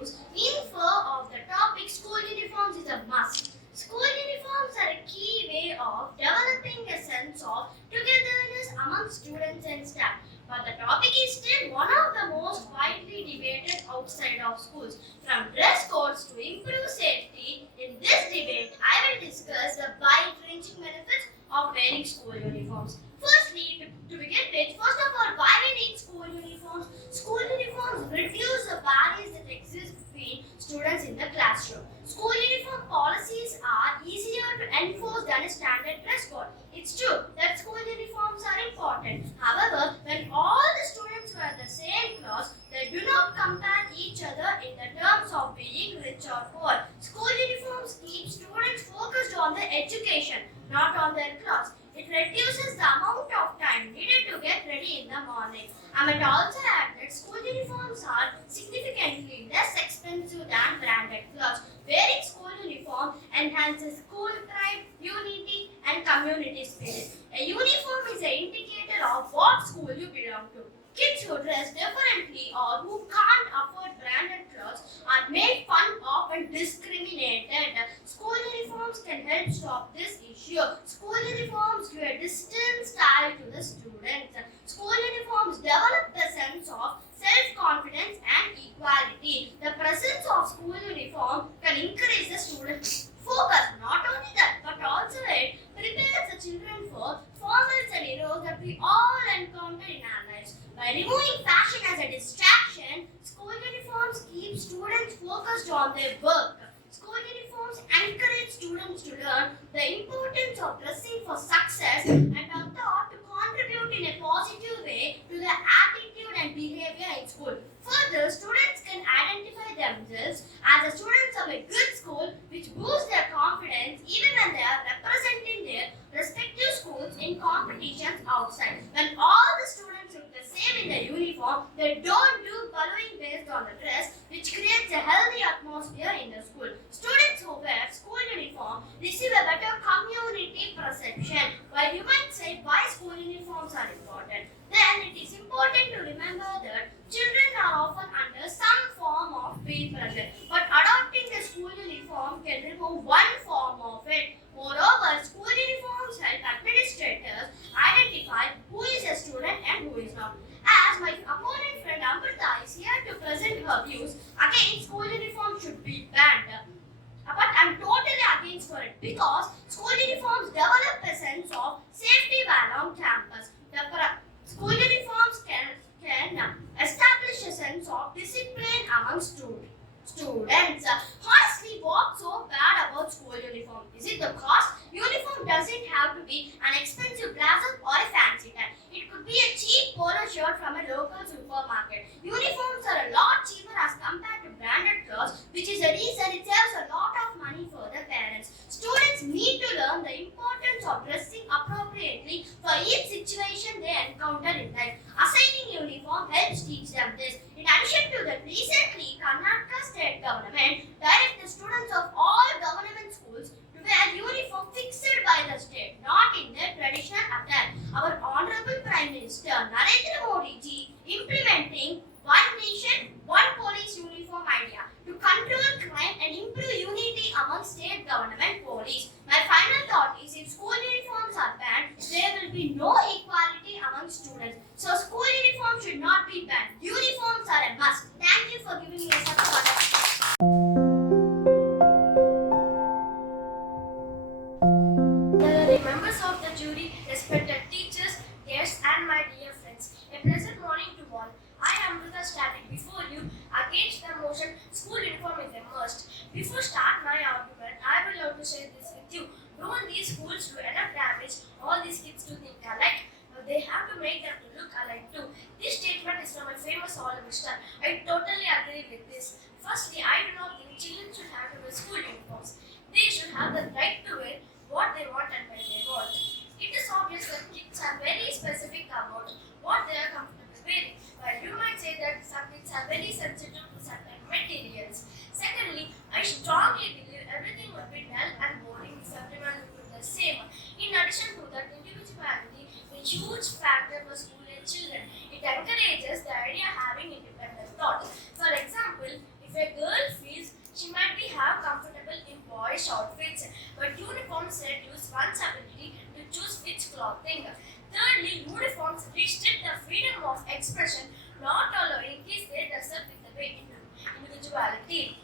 reviews, info of the topic school uniforms is a must. School uniforms are a key way of developing a sense of togetherness among students and staff. But the topic is still one of the most widely debated outside of schools. From dress codes to improve safety, in this debate, I will discuss the wide-ranging benefits of wearing school uniforms. Firstly, to begin with, first of all, why we need school uniforms? School uniforms reduce the barriers that exist between students in the classroom. School uniform policies are easier to enforce than a standard dress code. It's true that school uniforms are important. However, when all the students wear the same clothes, they do not compare each other in the terms of being rich or poor. School uniforms keep students focused on their education, not on their clothes. It reduces the amount of time needed to get ready in the morning. I might also add that school uniforms are significantly less expensive than branded clothes. Wearing school uniform enhances school pride, unity, and community spirit. A uniform is an indicator of what school you belong to. Kids who dress differently or who can't afford branded clothes are made fun of and discriminated. School uniforms can help stop this issue. School uniforms give a distinct style to the students. School uniforms develop the sense of self-confidence and equality. The presence of school uniform can encourage the students to focus. Not only that, but also it prepares the children for formal scenarios that we all encounter in our lives. By removing fashion as a distraction, school uniforms keep students focused on their work. School uniforms encourage students to learn the importance of dressing for success and are taught to contribute in a positive way to their attitude and behavior in school. Further, students can identify themselves as the students of a good school, which boosts their confidence even when they are representing their respective schools in competitions outside. When all the students look the same in the uniform, they don't do following based on the dress, which creates a healthy atmosphere in the school. Students who wear school uniform receive a better community perception. While you might say why school uniforms are important, then it is important to remember that children are often under some form of peer pressure, but adopting a school uniform can remove one form of it. Moreover, school uniforms help administrators identify who is a student and who is not. As my opponent friend Amrita is here to present her views, again school uniform should be banned. But I'm totally against for it because school uniforms develop a sense of safety while on campus. School uniforms can establish a sense of discipline among students. Honestly, what's so bad about school uniform? Is it the cost? Uniform doesn't have to be an expensive blazer or a fancy tie. It could be a cheap polo shirt from a local supermarket. Uniforms are a lot cheaper as compared to branded clothes, which is the reason it saves a lot of money for the parents. Students need to learn the importance of dressing appropriately for each situation they encounter in life. Assigning uniform helps teach them this. In addition to that, recently Karnataka state government directed the students of all government schools to wear uniform fixed by the state, not in their traditional attire. Our Honorable Prime Minister Narendra Modi ji implementing one nation, one police uniform idea to control crime and improve unity among state government police. My final thought is if school uniforms are banned, there will be no equality among students. So school uniforms should not be banned. Uniforms are a must. Thank you for giving me such a wonderful. The members of the jury, respected teachers, guests, and my dear friends. A pleasant morning to all. I am Amrita standing before you against the motion school uniform is a must. Before start my argument, I will have to share this with you. Don't these schools do enough damage? All these kids to think alike. They have to make them to look alike too. This statement is from a famous Oliver Stone. I totally agree with this. Firstly, I do not think children should have to wear school uniforms. They should have the right to wear what they want and when they want. It is obvious that kids are very specific about what they are comfortable wearing, while you might say that some kids are very sensitive to certain materials. Secondly, I strongly believe everything would be dull and boring if everyone looked the same. In addition to that, individuality is a huge factor for school age children. It encourages the idea of having independent thought. For example, if a girl individuality.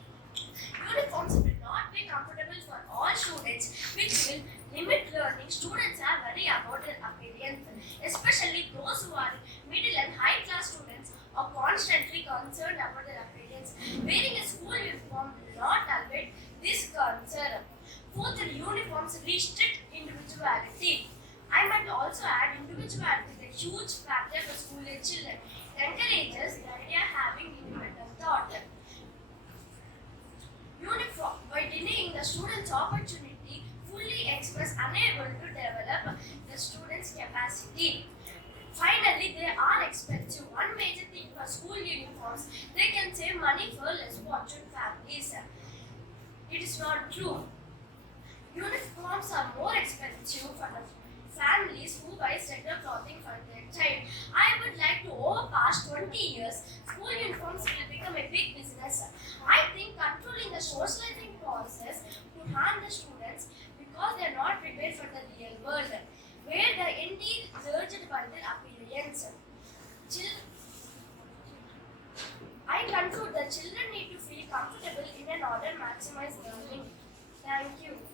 Uniforms will not be comfortable for all students, which will limit learning. Students are worried about their appearance, especially those who are middle and high class students are constantly concerned about their appearance. Wearing a school uniform will not alleviate this concern. Fourth, uniforms restrict individuality. I might also add individuality is a huge factor for school age children. It encourages the idea of having independent thought. Uniform by denying the students opportunity fully express unable to develop the students' capacity. Finally, they are expensive. One major thing for school uniforms, they can save money for less fortunate families. It is not true. Uniforms are more expensive for the families who buy regular clothing for their child. I would like to over past 20 years, school uniforms will become a big business. I think controlling the socializing process could harm the students because they are not prepared for the real world, where the end is judged by their appearance. I conclude that children need to feel comfortable in order to maximize learning. Thank you.